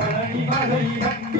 பழனி மலை வந்து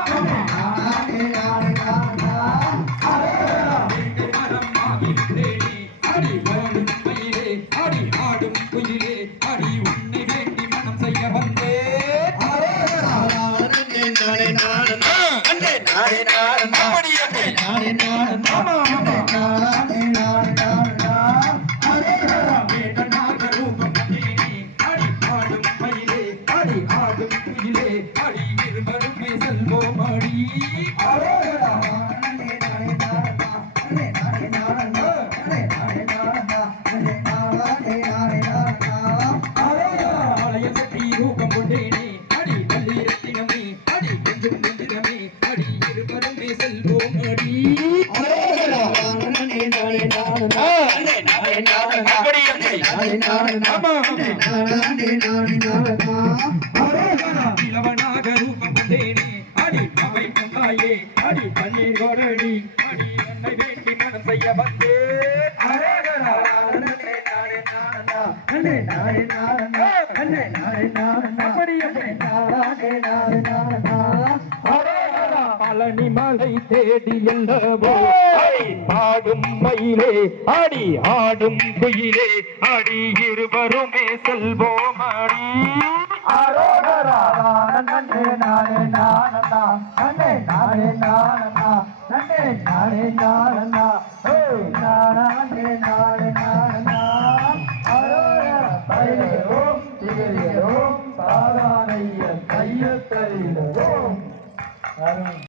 ரூபம் அடி பன்னீர் கோடடி அடி என்னை வேண்டி மனம் செய்ய வந்தே அரேகரா அப்படி பழனி மலை தேடி எல்லவோ பாடும் மயிலே அடி ஆடும் குயிலே அடி இருவருமே செல்வோம் அடி அரோகரா சாதானைய கையத்தறிவோம்